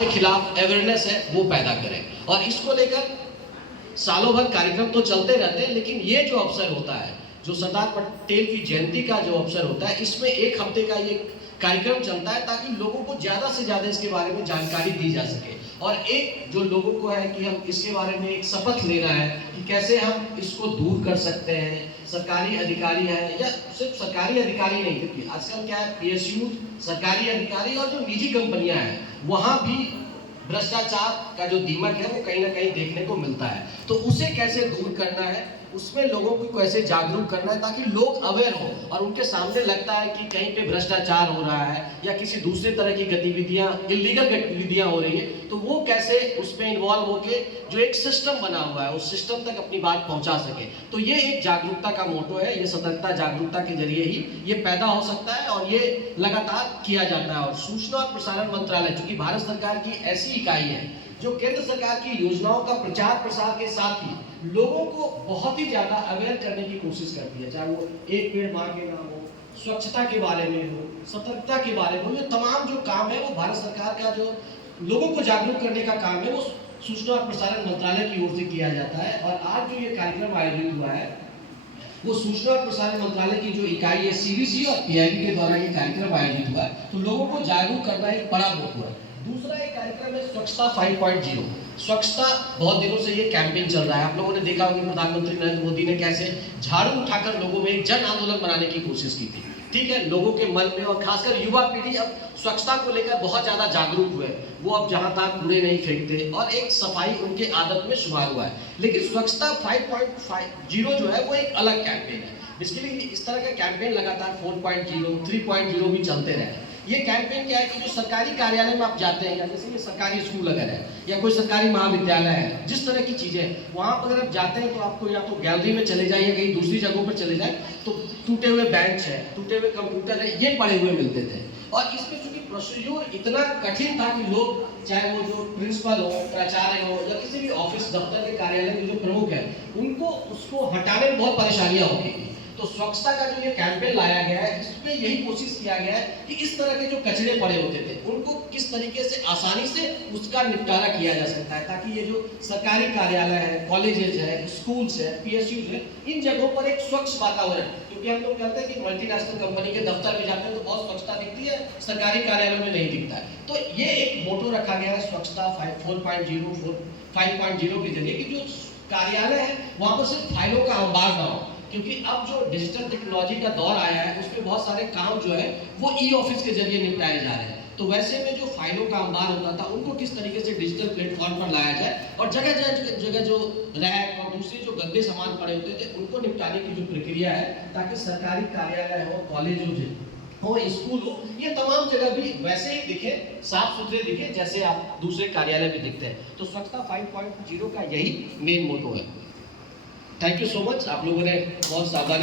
के खिलाफ अवेयरनेस है वो पैदा करें। और इसको लेकर सालों भर कार्यक्रम तो चलते रहते हैं, लेकिन ये जो अवसर होता है, जो सरदार पटेल की जयंती का जो अवसर होता है, इसमें एक हफ्ते का ये कार्यक्रम चलता है ताकि लोगों को ज़्यादा से ज़्यादा इसके बारे में जानकारी दी जा सके। और एक जो लोगों को है कि हम इसके बारे में एक शपथ लेना है कि कैसे हम इसको दूर कर सकते हैं। सरकारी अधिकारी है या सिर्फ सरकारी अधिकारी नहीं, क्योंकि आजकल क्या है, पीएसयू, सरकारी अधिकारी और जो निजी कंपनियां हैं वहां भी भ्रष्टाचार का जो दीमक है वो कहीं ना कहीं देखने को मिलता है। तो उसे कैसे दूर करना है, उसमें लोगों को कैसे जागरूक करना है ताकि लोग अवेयर हो और उनके सामने लगता है कि कहीं पे भ्रष्टाचार हो रहा है या किसी दूसरे तरह की गतिविधियां, इलीगल गतिविधियां हो रही है, तो वो कैसे उसमें इन्वॉल्व होके जो एक सिस्टम बना हुआ है उस सिस्टम तक अपनी बात पहुंचा सके। तो ये एक जागरूकता का मोटो है, ये सतर्कता जागरूकता के जरिए ही ये पैदा हो सकता है और ये लगातार किया जाता है। और सूचना और प्रसारण मंत्रालय, चूंकि भारत सरकार की ऐसी इकाई है जो केंद्र सरकार की योजनाओं का प्रचार प्रसार के साथ ही लोगों को बहुत ही ज्यादा अवेयर करने की कोशिश करती है, चाहे वो एक पेड़ मां के नाम हो, स्वच्छता के बारे में हो, सतर्कता के बारे में हो। ये तमाम जो काम है वो भारत सरकार का जो लोगों को जागरूक करने का काम है वो सूचना और प्रसारण मंत्रालय की ओर से किया जाता है। और आज जो ये कार्यक्रम आयोजित हुआ है वो सूचना और प्रसारण मंत्रालय की जो इकाई है सीबीसी और पीआईबी के द्वारा ये कार्यक्रम आयोजित हुआ है। तो लोगों को जागरूक करना एक बड़ा मोटो है। दूसरा एक कार्यक्रम है स्वच्छता 5.0। स्वच्छता बहुत दिनों से ये कैंपेन चल रहा है, आप लोगों ने देखा होगा प्रधानमंत्री नरेंद्र मोदी ने कैसे झाड़ू उठाकर लोगों में एक जन आंदोलन बनाने की कोशिश की थी। ठीक है, लोगों के मन में और खासकर युवा पीढ़ी अब स्वच्छता को लेकर बहुत ज्यादा जागरूक हुए। वो अब जहां तक कूड़े नहीं फेंकते और एक सफाई उनके आदत में शुमार हुआ है। लेकिन स्वच्छता 5.0 जो है वो एक अलग कैंपेन है। इसके लिए इस तरह का कैंपेन लगातार 4.0, 3.0 भी चलते रहे। ये कैंपेन क्या है कि जो सरकारी कार्यालय में आप जाते हैं, या जैसे ये सरकारी स्कूल अगर है या कोई सरकारी महाविद्यालय है, जिस तरह की चीजें वहां पर अगर आप जाते हैं तो आपको या तो गैलरी में चले जाए या कहीं दूसरी जगहों पर चले जाए तो टूटे हुए बेंच है, टूटे हुए कंप्यूटर है, ये पड़े हुए मिलते थे। और इसमें चूंकि प्रोसीड्यूर इतना कठिन था कि लोग, चाहे वो जो प्रिंसिपल हो, प्राचार्य हो या किसी भी ऑफिस दफ्तर के कार्यालय के जो प्रमुख है, उनको उसको हटाने में बहुत परेशानियां होती थी। तो स्वच्छता का जो ये कैंपेन लाया गया है, इसमें यही कोशिश किया गया है कि इस तरह के जो कचरे पड़े होते थे उनको किस तरीके से आसानी से उसका निपटारा किया जा सकता है, ताकि ये जो सरकारी कार्यालय है, कॉलेजेस है, स्कूल्स है, पीएसयू है, इन जगहों पर एक स्वच्छ वातावरण, क्योंकि हम लोग कहते हैं कि मल्टीनेशनल कंपनी के दफ्तर में जाते हैं तो बहुत स्वच्छता दिखती है, सरकारी कार्यालयों में नहीं दिखता है। तो ये एक मोटो रखा गया है स्वच्छता 4.0, 5.0 के जरिए कि जो कार्यालय है वहां पर सिर्फ फाइलों का अंबार ना हो, क्योंकि अब जो डिजिटल टेक्नोलॉजी का दौर आया है उसमें बहुत सारे काम जो है वो ई ऑफिस के जरिए निपटाए जा रहे हैं। तो वैसे में जो फाइलों का अंबार होता था उनको किस तरीके से डिजिटल प्लेटफॉर्म पर लाया जाए और जगह जगह जो रैक और दूसरे जो गंदे सामान पड़े होते थे उनको निपटाने की जो प्रक्रिया है, ताकि सरकारी कार्यालय हो, कॉलेज हो, स्कूल हो, ये तमाम जगह भी वैसे ही दिखे, साफ सुथरे दिखे जैसे आप दूसरे कार्यालय में दिखते हैं। तो स्वच्छता 5.0 का यही मेन मोटो है। थैंक यू सो मच, आप लोगों ने बहुत सावधानी